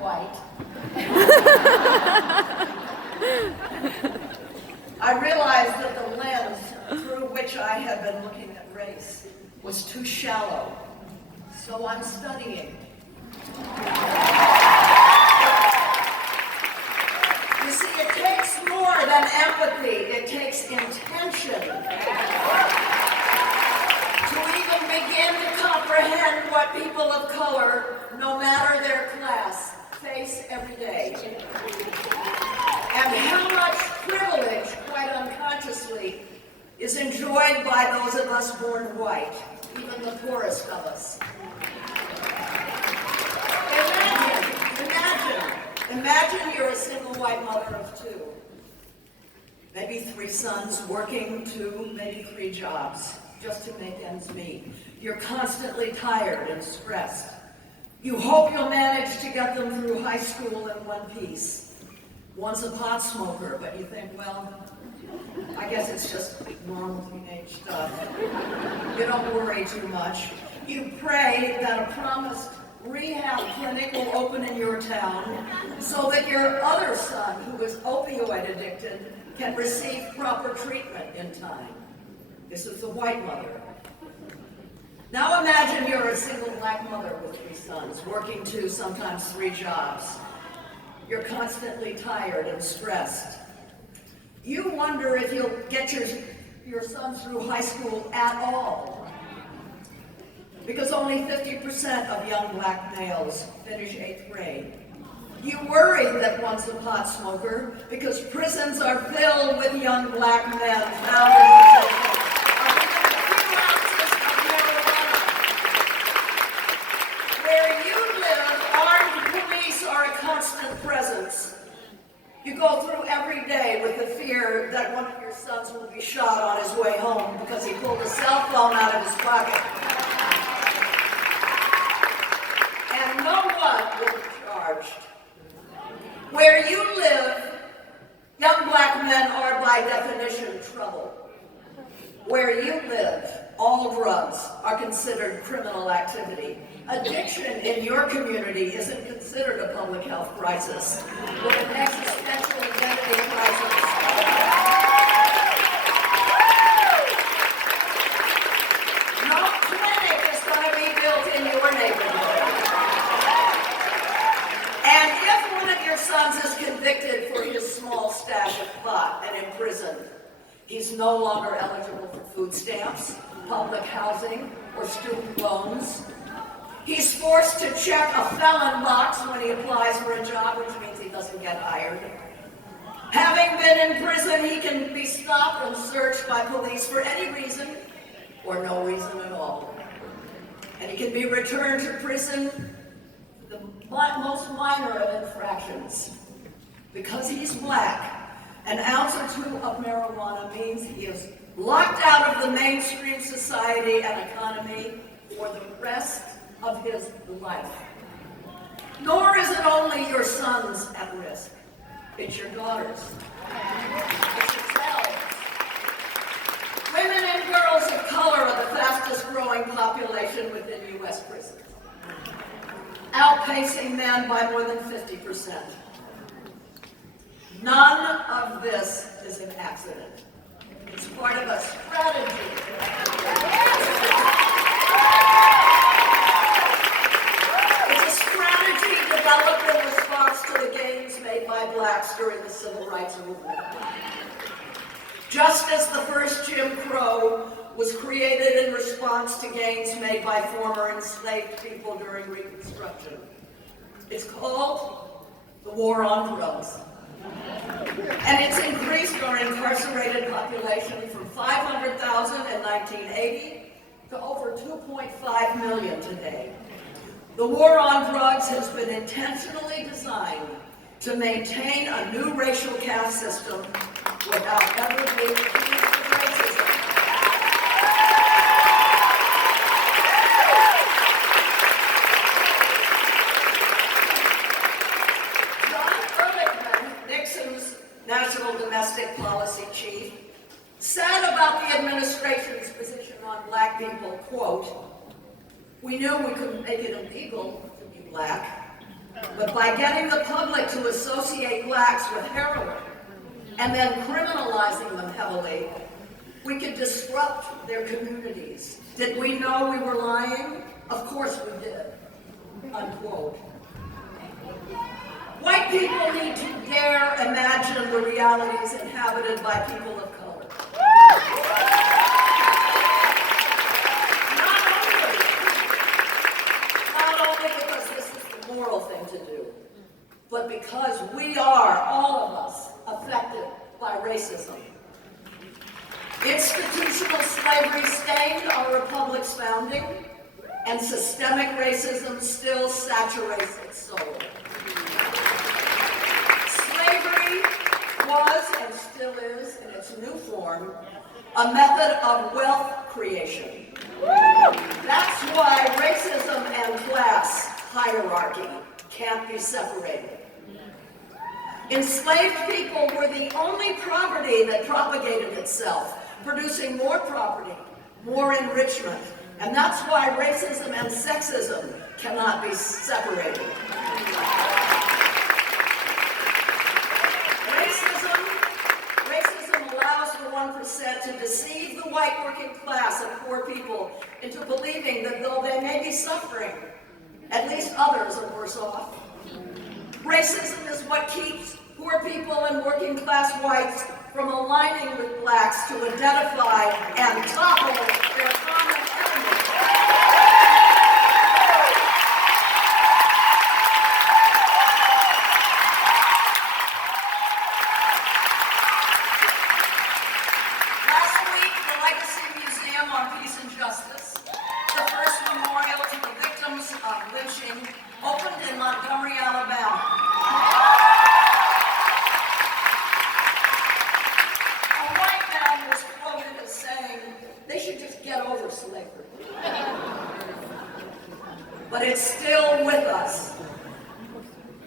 white. I realized that the lens through which I had been looking at race was too shallow, so I'm studying. You see, it takes more than empathy, it takes intention to even begin to comprehend what people of color, no matter their class, face every day. And how much privilege, quite unconsciously, is enjoyed by those of us born white, even the poorest of us. Imagine you're a single white mother of two. Maybe 3 sons working 2, maybe 3 jobs just to make ends meet. You're constantly tired and stressed. You hope you'll manage to get them through high school in one piece. One's a pot smoker, but you think, well, I guess it's just normal teenage stuff. You don't worry too much. You pray that a promised rehab clinic will open in your town so that your other son, who is opioid addicted, can receive proper treatment in time. This is the white mother. Now imagine you're a single black mother with 3 sons, working 2, sometimes 3 jobs. You're constantly tired and stressed. You wonder if you'll get your sons through high school at all, because only 50% of young black males finish 8th grade. You worry that one's a pot smoker because prisons are filled with young black men found in possession of even a few ounces of marijuana. Where you live, armed police are a constant presence. You go through every day with the fear that one of your sons will be shot on his way home because he pulled a cell phone out of his pocket. And no one will be charged. Where you live, young black men are by definition trouble. Where you live, all drugs are considered criminal activity. Addiction in your community isn't considered a public health crisis, but an existential identity crisis. No clinic is going to be built in your neighborhood. And if one of your sons is convicted for his small stash of pot and imprisoned, he's no longer eligible for food stamps, public housing, or student loans. He's forced to check a felon box when he applies for a job, which means he doesn't get hired. Having been in prison, he can be stopped and searched by police for any reason or no reason at all. And he can be returned to prison for the most minor of infractions. Because he's black, an ounce or 2 of marijuana means he is locked out of the mainstream society and economy for the rest of his life. Nor is it only your sons at risk. It's your daughters. It's yourselves. Women and girls of color are the fastest growing population within U.S. prisons, outpacing men by more than 50%. None of this is an accident. It's part of a strategy. It's a strategy developed in response to the gains made by blacks during the Civil Rights Movement. Just as the first Jim Crow was created in response to gains made by former enslaved people during Reconstruction. It's called the War on Drugs. And it's increased our incarcerated population from 500,000 in 1980 to over 2.5 million today. The war on drugs has been intentionally designed to maintain a new racial caste system without ever being accused of racism. National Domestic Policy Chief, said about the administration's position on black people, quote, "We knew we couldn't make it illegal to be black, But by getting the public to associate blacks with heroin and then criminalizing them heavily, we could disrupt their communities. Did we know we were lying? Of course we did. Unquote. White people need to dare imagine the realities inhabited by people of color. Not only because this is the moral thing to do, but because we are, all of us, affected by racism. Institutional slavery stained our republic's founding, and systemic racism still saturates its soul. Slavery was and still is, in its new form, a method of wealth creation. That's why racism and class hierarchy can't be separated. Enslaved people were the only property that propagated itself, producing more property, more enrichment. And that's why racism and sexism cannot be separated. Racism allows the 1% to deceive the white working class and poor people into believing that though they may be suffering, at least others are worse off. Racism is what keeps poor people and working class whites from aligning with blacks to identify and topple their common enemy. Last week, the Legacy Museum on Peace and Justice, the first memorial to the victims of lynching, opened in Montgomery, Alabama. They should just get over slavery. But it's still with us.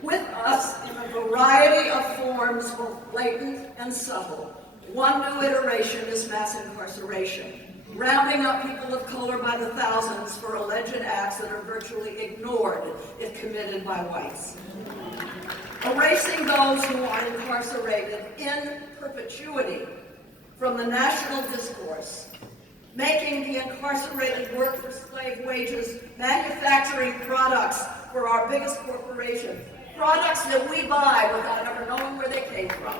With us in a variety of forms, both blatant and subtle. One new iteration is mass incarceration, rounding up people of color by the thousands for alleged acts that are virtually ignored if committed by whites. Erasing those who are incarcerated in perpetuity from the national discourse, making the incarcerated work for slave wages, manufacturing products for our biggest corporations, products that we buy without ever knowing where they came from.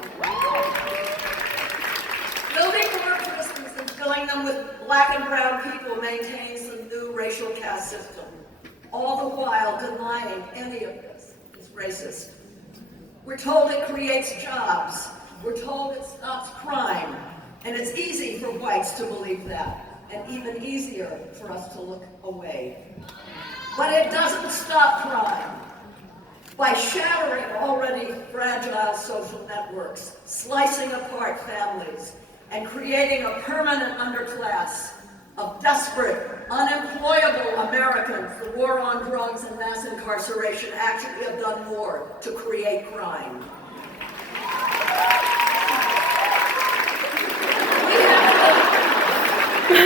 Building more prisons and filling them with black and brown people maintains the new racial caste system, all the while denying any of this is racist. We're told it creates jobs. We're told it stops crime. And it's easy for whites to believe that, and even easier for us to look away. But it doesn't stop crime. By shattering already fragile social networks, slicing apart families, and creating a permanent underclass of desperate, unemployable Americans, the war on drugs and mass incarceration actually have done more to create crime. We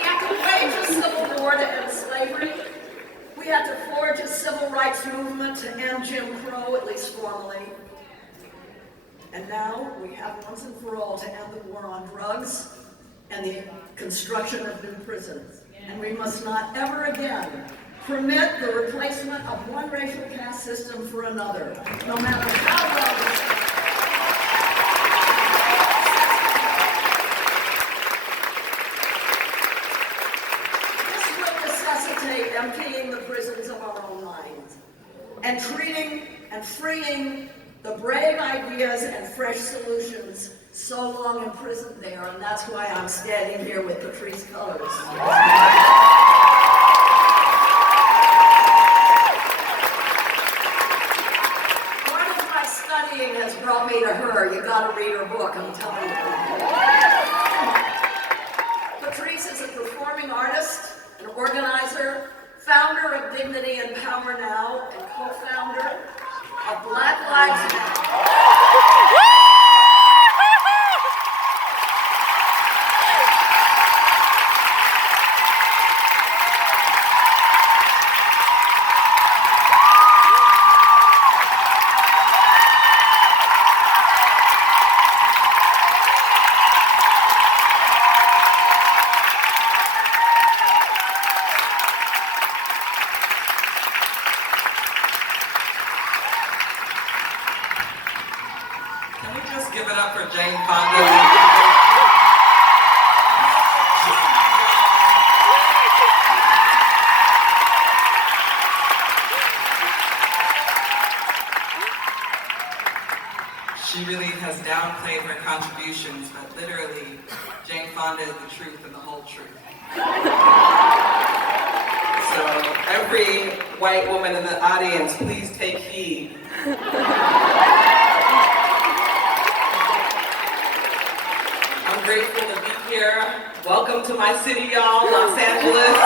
had to wage a civil war to end slavery. We had to forge a civil rights movement to end Jim Crow, at least formally. And now we have once and for all to end the war on drugs and the construction of new prisons. And we must not ever again permit the replacement of one racial caste system for another, no matter how well it's done. Emptying the prisons of our own minds and treating and freeing the brave ideas and fresh solutions so long imprisoned there, and that's why I'm standing here with Patrisse Cullors. Part of my studying has brought me to her. You gotta read her book, I'm telling you. Patrisse is a performing artist, an organizer, founder of Dignity and Power Now, and co-founder of Black Lives Matter. Can we just give it up for Jane Fonda? She really has downplayed her contributions, but literally, Jane Fonda is the truth and the whole truth. So, every white woman in the audience, please take heed. I'm grateful to be here. Welcome to my city, y'all, Los Angeles.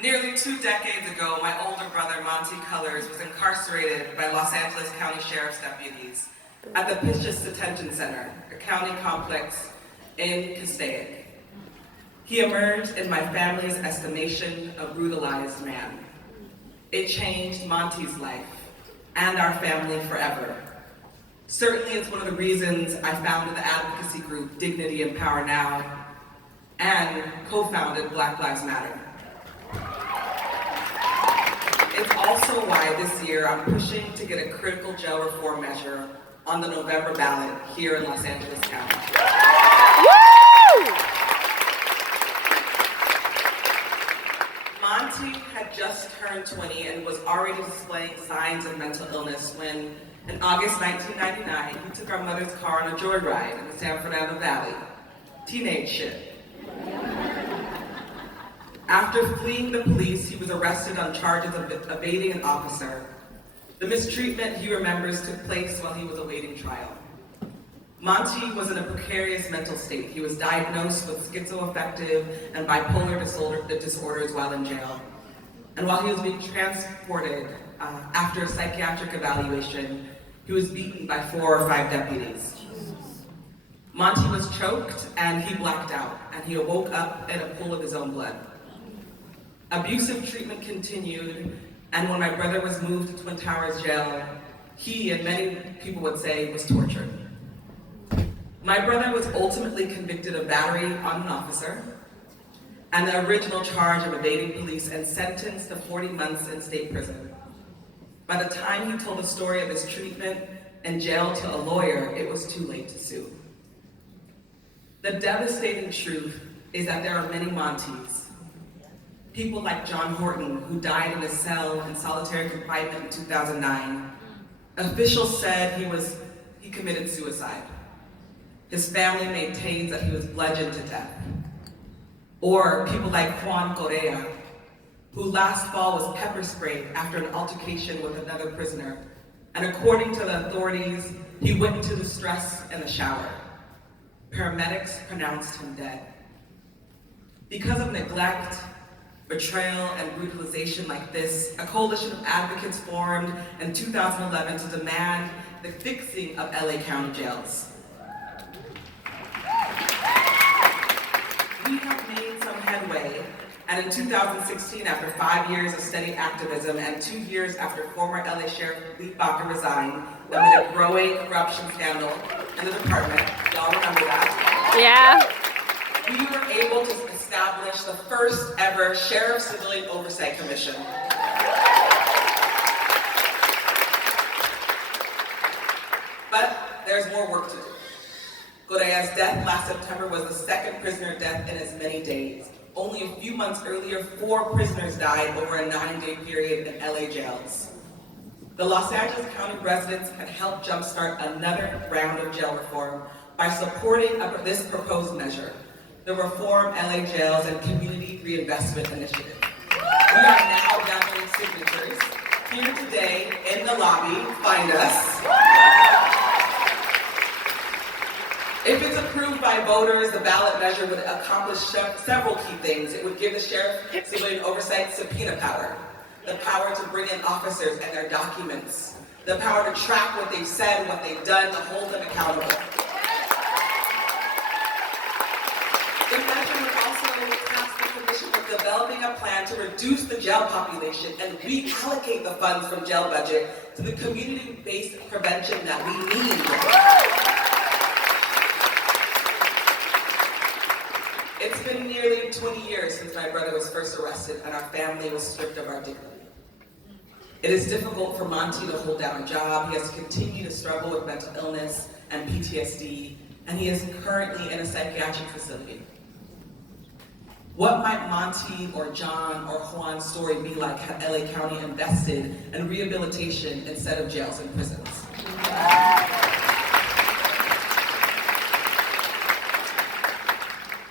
Nearly 2 decades ago, my older brother, Patrisse Cullors, was incarcerated by Los Angeles County Sheriff's deputies at the Patrisse Detention Center, a county complex in Passaic. He emerged, in my family's estimation, a brutalized man. It changed Patrice's life and our family forever. Certainly, it's one of the reasons I founded the advocacy group Dignity and Power Now and co-founded Black Lives Matter. It's also why this year I'm pushing to get a critical jail reform measure on the November ballot here in Los Angeles County. Monty had just turned 20 and was already displaying signs of mental illness when, in August 1999, he took our mother's car on a joyride in the San Fernando Valley. Teenage shit. After fleeing the police, he was arrested on charges of evading an officer. The mistreatment, he remembers, took place while he was awaiting trial. Monty was in a precarious mental state. He was diagnosed with schizoaffective and bipolar disorders while in jail. And while he was being transported after a psychiatric evaluation, he was beaten by 4 or 5 deputies. Monty was choked and he blacked out, and he awoke up in a pool of his own blood. Abusive treatment continued, and when my brother was moved to Twin Towers Jail, he, and many people would say, was tortured. My brother was ultimately convicted of battery on an officer and the original charge of evading police and sentenced to 40 months in state prison. By the time he told the story of his treatment and jail to a lawyer, it was too late to sue. The devastating truth is that there are many Montys. People like John Horton, who died in a cell in solitary confinement in 2009. Officials said he committed suicide. His family maintains that he was bludgeoned to death. Or people like Juan Correa, who last fall was pepper sprayed after an altercation with another prisoner. And according to the authorities, he went into distress in the shower. Paramedics pronounced him dead. Because of neglect, betrayal, and brutalization like this, a coalition of advocates formed in 2011 to demand the fixing of LA County jails. We have made some headway, and in 2016, after 5 years of steady activism and 2 years after former LA Sheriff Lee Baca resigned amid a growing corruption scandal in the department, y'all remember that? Yeah. We were able to establish the first ever Sheriff Civilian Oversight Commission. But there's more work to do. Correa's death last September was the second prisoner death in as many days. Only a few months earlier, 4 prisoners died over a 9-day period in LA jails. The Los Angeles County residents had helped jumpstart another round of jail reform by supporting this proposed measure, the Reform LA Jails and Community Reinvestment Initiative. We are now gathering signatures here today in the lobby. Find us. If it's approved by voters, the ballot measure would accomplish several key things. It would give the Sheriff Civilian Oversight subpoena power, the power to bring in officers and their documents, the power to track what they've said, what they've done, to hold them accountable. The measure would also task the Commission with developing a plan to reduce the jail population and reallocate the funds from jail budget to the community-based prevention that we need. It's been nearly 20 years since my brother was first arrested and our family was stripped of our dignity. It is difficult for Monty to hold down a job. He has to continue to struggle with mental illness and PTSD, and he is currently in a psychiatric facility. What might Monty or John or Juan's story be like had LA County invested in rehabilitation instead of jails and prisons?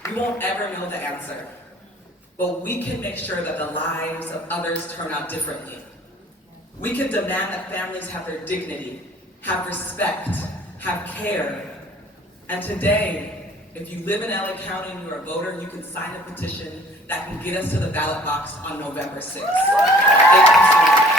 We won't ever know the answer, but we can make sure that the lives of others turn out differently. We can demand that families have their dignity, have respect, have care. And today, if you live in LA County and you're a voter, you can sign a petition that can get us to the ballot box on November 6th. Thank you so much.